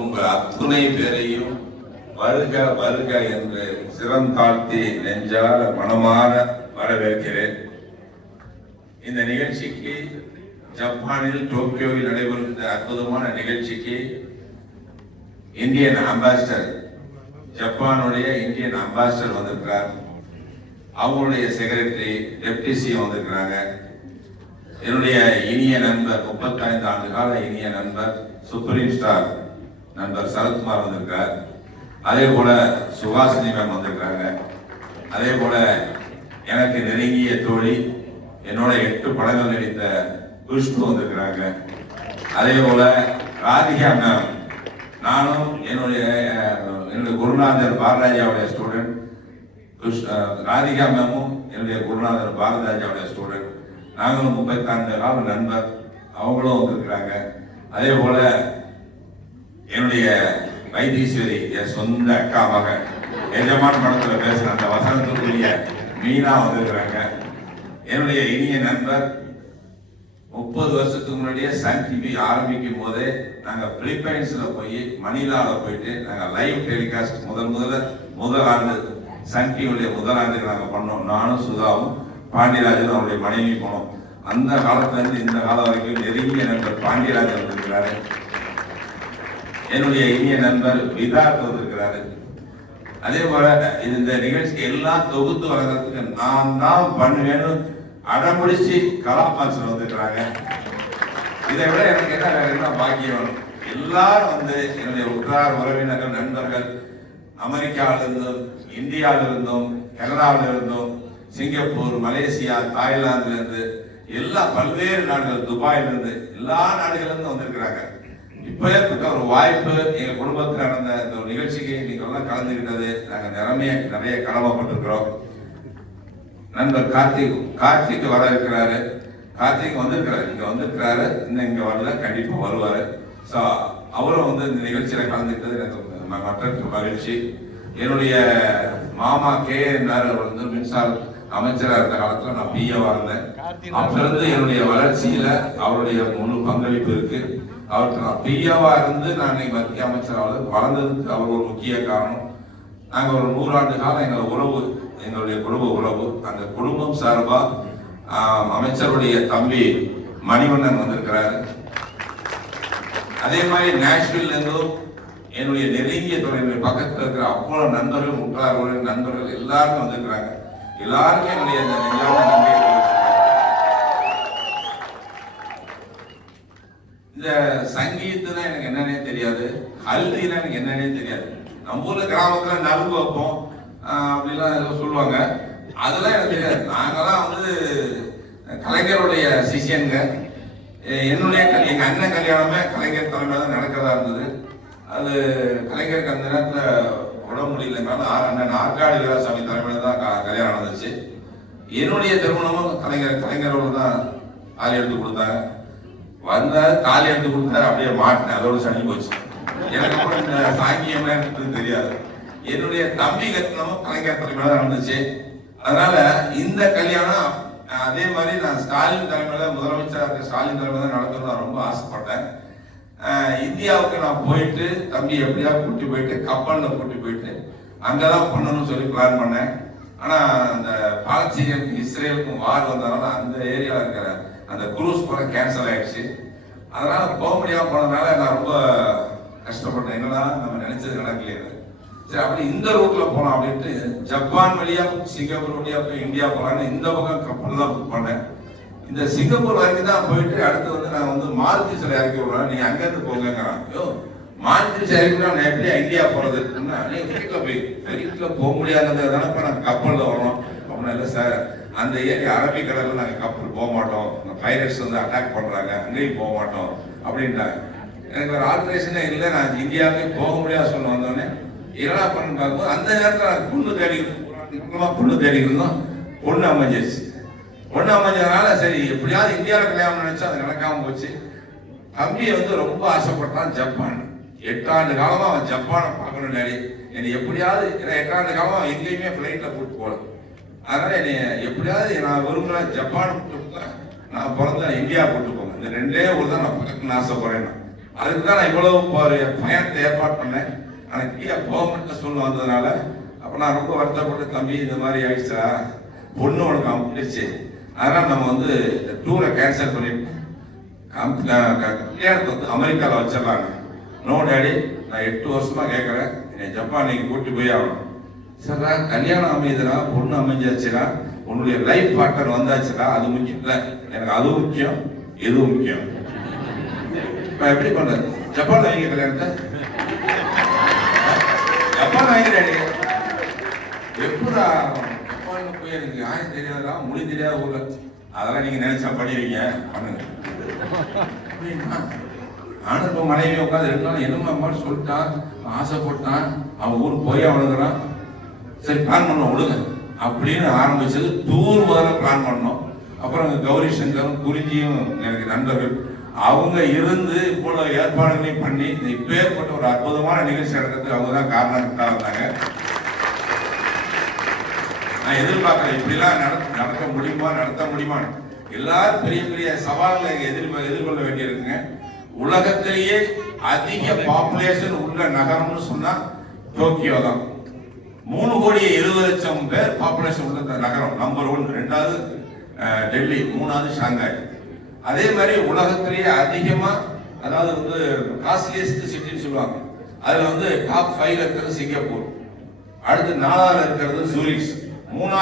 உங்கள் அத்துணை பேரையும் வருக வருக என்று சிறந்தாழ்த்தி நெஞ்சார மனமாற வரவேற்கிறேன். இந்த நிகழ்ச்சிக்கு ஜப்பானில் டோக்கியோவில் நடைபெறும் இந்த அற்புதமான நிகழ்ச்சிக்கு இந்தியன் அம்பாசிடர், ஜப்பானுடைய இந்தியன் அம்பாசிடர் வந்திருக்கிறார். அவங்களுடைய செக்ரட்டரி, டெப்டி சிஎம் வந்திருக்கிறாங்க. என்னுடைய இனிய நண்பர், 35 ஆண்டு கால இனிய நண்பர், சுப்ரீம் ஸ்டார் நண்பர் சரத்குமார் வந்திருக்கார். அதே போல சுஹாசினி மேம் வந்திருக்காங்க. அதே போல எனக்கு நெருங்கிய தோழி, என்னோட 8 படங்கள் நடித்த குஷ்பு வந்திருக்கிறாங்க. அதே போல ராதிகா மேம், நானும் என்னுடைய குருநாதர் பாரதிராஜாவுடைய ஸ்டூடெண்ட். ராதிகா மேமும் என்னுடைய குருநாதர் பாரதிராஜாவுடைய ஸ்டூடெண்ட். நாங்களும் 32 கால நண்பர். அவங்களும் வந்திருக்கிறாங்க. அதே போல என்னுடைய வைத்தீஸ்வரி, என் சொந்த அக்கா மகன், எஜமான படத்துல பேசுற அந்த வசனத்துக்குரிய மீனா வந்திருக்கிறாங்க. என்னுடைய இனிய நண்பர், 30 வருஷத்துக்கு முன்னாடியே சன் டிவி ஆரம்பிக்கும் போதே நாங்க பிலிப்பைன்ஸ்ல போய் மணிலால போயிட்டு நாங்க லைவ் டெலிகாஸ்ட் முதல் ஆண்டு சன் டிவியுடைய முதல் ஆண்டுக்கு நாங்க பண்ணோம். நானும் சுதாவும் பாண்டியராஜன் அவருடைய மனைவி போனோம். அந்த காலத்துல இருந்து இந்த காலம் வரைக்கும் நெருங்கிய நண்பர் பாண்டியராஜன் வந்திருக்கிறாரு. என்னுடைய இனிய நண்பர் விதார்த் வந்திருக்கிறாரு. அதே போல இந்த நிகழ்ச்சிக்கு எல்லாம் தொகுத்து வளர்க்கறதுக்கு நான் தான் பண்ணுவேன்னு அடம்பிடிச்சு கலாபாசன் வந்திருக்கிறாங்க. இதை விட எனக்கு என்ன வேற என்ன பாக்கியம்? எல்லாரும் வந்து என்னுடைய உற்றார் உறவினர்கள், நண்பர்கள், அமெரிக்காவிலிருந்தும், இந்தியாவிலிருந்தும், கனடாவிலிருந்தும், சிங்கப்பூர், மலேசியா, தாய்லாந்துல இருந்து, எல்லா பல்வேறு நாடுகள், துபாயிலிருந்து, எல்லா நாடுகளிலிருந்து வந்திருக்கிறாங்க. இப்ப ஏற்பட்ட ஒரு வாய்ப்பு, எங்க குடும்பத்தில் நடந்த இந்த ஒரு நிகழ்ச்சிக்கு நீங்க எல்லாம் கலந்துகிட்டது நாங்க நிறைய கடமைப்பட்டிருக்கிறோம். நண்பர் கார்த்திக் வர இருக்கிறாரு. கார்த்திக் வந்திருக்கிறாரு, இங்க வந்திருக்கிறாரு. இன்னும் இங்க வரல, கண்டிப்பா வருவாரு. சோ அவரும் வந்து இந்த நிகழ்ச்சியில கலந்துக்கிட்டது எனக்கு மற்ற மகிழ்ச்சி. என்னுடைய மாமா KNR வந்து மின்சார அமைச்சராக இருந்த காலத்துல நான் பிஏவா இருந்தேன். அப்ப இருந்து என்னுடைய வளர்ச்சியில அவருடைய முழு பங்களிப்பு இருக்கு. அவருக்கு நான் பிஏவா இருந்து நான் இன்னைக்கு மத்திய அமைச்சராக வளர்ந்ததுக்கு அவர் ஒரு முக்கிய காரணம். நாங்க ஒரு 100 ஆண்டு காலம் எங்களுடைய குடும்ப உறவு, அந்த குடும்பம் சார்பா அமைச்சருடைய தம்பி மணிவண்ணன் வந்திருக்கிறாரு. அதே மாதிரி நேஷ்வில்ல இருந்தும் என்னுடைய நெருங்கிய தொழில் பக்கத்தில் இருக்கிற அவ்வளவு நண்பர்கள், உற்றார்கள், நண்பர்கள் எல்லாருமே வந்திருக்கிறாங்க. எல்லாருமே என்னுடைய நெஞ்சார்ந்த நன்றியை. இந்த சங்கீதத்துல எனக்கு என்னன்னே தெரியாது, ஹல்தினா எனக்கு என்னன்னே தெரியாது. நம்ம ஊர்ல கிராமத்துல நலுங்கு வைப்போம் அப்படிலாம் ஏதோ சொல்லுவாங்க, அதெல்லாம் எனக்கு தெரியாது. நாங்கெல்லாம் வந்து கலைஞருடைய சிஷியன்க. என்னுடைய எங்க அண்ணன் கல்யாணமே கலைஞர் தலைமையில தான் நடக்கிறதா இருந்தது. அது கலைஞருக்கு அந்த நேரத்துல உடம்பு முடியலனால அண்ணன் ஆற்காடு வீராசாமி தலைமையில தான் கல்யாணம் நடந்துச்சு. என்னுடைய திருமணமும் கலைஞரோடு தான் தாலி எடுத்து கொடுத்தாங்க. வந்தாரு, தாலி எடுத்து கொடுத்தாரு, அப்படியே மாட்டினேன், அதோட சனி போச்சு. எனக்கு அப்புறம் இந்த சாங்கியமே தெரியாது. என்னுடைய தம்பி கல்யாணமும் கலைஞர் தலைமையில தான் நடந்துச்சு. அதனால இந்த கல்யாணம் அதே மாதிரி நான் ஸ்டாலின் தலைமையில, முதலமைச்சர் ஸ்டாலின் தலைமையில தான் நடத்தணும்னு நான் ரொம்ப ஆசைப்பட்டேன். இந்தியாவுக்கு நான் போயிட்டு தம்பி எப்படியா கூட்டி போயிட்டு கப்பல்ல கூட்டி போயிட்டு அங்கதான் பண்ணணும்னு சொல்லி பிளான் பண்ணேன். ஆனா அந்த பாலஸ்தீனுக்கும் இஸ்ரேலுக்கும் வார் வந்ததுனால அந்த ஏரியாவில் இருக்கிற அந்த குரூஸ் போல கேன்சல் ஆயிடுச்சு. அதனால போக முடியாம போனதுனால நான் ரொம்ப கஷ்டப்பட்டேன். என்னன்னா நம்ம நினைச்சது நடக்கலையே. சரி, அப்படி இந்த ரூட்ல போனோம் அப்படின்ட்டு ஜப்பான் வழியா சிங்கப்பூர் வழியா போய் இந்தியா போலான்னு இந்த பக்கம் கப்பல் தான் புக் பண்ணேன். இந்த சிங்கப்பூர் வரைக்கும் தான் போயிட்டு அடுத்து வந்து நான் வந்து மாருதிஸ்ல இறக்கி விடுறேன், நீங்க அங்க இருந்து போங்கிறான். ஐயோ, மாருதிஸ் இறக்கினா நான் எப்படியா இந்தியா போறது? ஃபிளைட்ல போக முடியாததுனால இப்ப நாங்க கப்பல்ல வரோம் அப்படின்னா. இல்லை சார், அந்த ஏரியா அரபிக்கடல்ல நாங்க கப்பல் போக மாட்டோம், பைரட்ஸ் வந்து அட்டாக் பண்றாங்க, அங்கேயும் போக மாட்டோம் அப்படின்ட்டாங்க. எனக்கு ஒரு ஆல்ட்ரேஷனே இல்லை, நான் இந்தியாவுக்கு போக முடியாது சொல்ல வந்தோடனே என்னடா பண்ணு பார்க்கும்போது அந்த நேரத்தில் நான் பொண்ணு தேடி இருந்தோம். பொண்ணு அமைஞ்சிருச்சு. பொண்ணு அமைஞ்சதுனால சரி எப்படியாவது இந்தியாவில் கல்யாணம் நினைச்சா அது நடக்காம போச்சு. தம்பியை வந்து ரொம்ப ஆசைப்பட்டான் ஜப்பான். 8 ஆண்டு காலமா அவன் ஜப்பானை பார்க்கணும் டாடி, என்னை எப்படியாவது. 8 ஆண்டு காலமா அவன் எங்கேயுமே பிளைட்ல கூட்டு போல. அதனால என்னை எப்படியாவது நான் விரும்புகிறேன் ஜப்பான் கூட்டு, நான் பிறந்த இந்தியா கூட்டு போங்க, இந்த 2 ஊர் தான் நான் பார்க்கணும்னு ஆசைப்படுறேன். அதுக்கு தான் நான் இவ்வளவு பயணத்தை ஏற்பாடு பண்ணேன். ஆனால் கீழே போகப்பட்ட சூழ்நிலை வந்ததுனால அப்போ நான் ரொம்ப வருத்தப்பட்டு, தம்பி இந்த மாதிரி ஆயிடுச்சா, பொண்ணு உனக்கு அமைச்சு, அதனால் நம்ம வந்து இந்த டூரை கேன்சல் பண்ணிட்டு கல்யாணத்தை வந்து அமெரிக்காவில் வச்சிடலாங்க. நோ டேடி, நான் 8 வருஷமா கேட்குறேன், என்னை ஜப்பான் நீங்கள் கூட்டி போய் ஆகணும். சார்ரா, கல்யாணம் அமைதுனா, பொண்ணு அமைஞ்சாச்சுன்னா, உன்னுடைய லைஃப் பார்ட்னர் வந்தாச்சுன்னா அது முக்கியம் இல்லை, எனக்கு அதுவும் முக்கியம், இதுவும் முக்கியம். இப்போ எப்படி பண்றது? ஜப்பான் வாங்கி கல்யாணத்தை ஜப்பான் வாங்கிறேன். எப்படா ஜப்பானுக்கு போய் எனக்கு யாரும் தெரியாதா, மொழி தெரியாத ஊர்ல, அதெல்லாம் நீங்க நினைச்சா படிவீங்க, பண்ணுங்க. ஆனா இப்போ மனைவி உட்காந்து இருந்தாலும் என்னமா அம்மான்னு சொல்லிட்டான், ஆசைப்பட்டான், அவன் ஊருக்கு போய் அவனுங்கிறான், சரி பிளான் பண்ணோம் விடுங்க அப்படின்னு ஆரம்பிச்சது. டூர் முதல்ல பிளான் பண்ணோம். அப்புறம் கௌரி சங்கரும் குறிஞ்சியும் எனக்கு நண்பர்கள், அவங்க இருந்து இவ்வளவு ஏற்பாடுகளையும் பண்ணி இப்பேற்பட்ட ஒரு அற்புதமான நிகழ்ச்சி நடக்கிறதுக்கு அவங்க தான் காரணம் வந்தாங்க. நான் எதிர்பார்க்கிறேன் இப்படிலாம் நடத்த முடியுமா, நடத்த முடியுமா. எல்லாரும் பெரிய பெரிய சவால்களை எதிர்கொள்ள வேண்டியிருக்குங்க. உலகத்திலேயே அதிக பாப்புலேஷன் உள்ள நகரம்னு சொன்னா டோக்கியோ தான். 3,70,00,000 பேர் பாப்புலேஷன் உள்ள நகரம் நம்பர் 1. 2வது டெல்லி, 3வது ஷாங்காய். அதே மாதிரி உலகத்திலேயே அதிகமா, அதாவது வந்து காஸ்ட்லியஸ்ட் சிட்டின்னு சொல்லுவாங்க, அதுல வந்து டாப் 5 இருக்கிறது சிங்கப்பூர், அடுத்து 4வது இருக்கிறது சூரிச், 3வது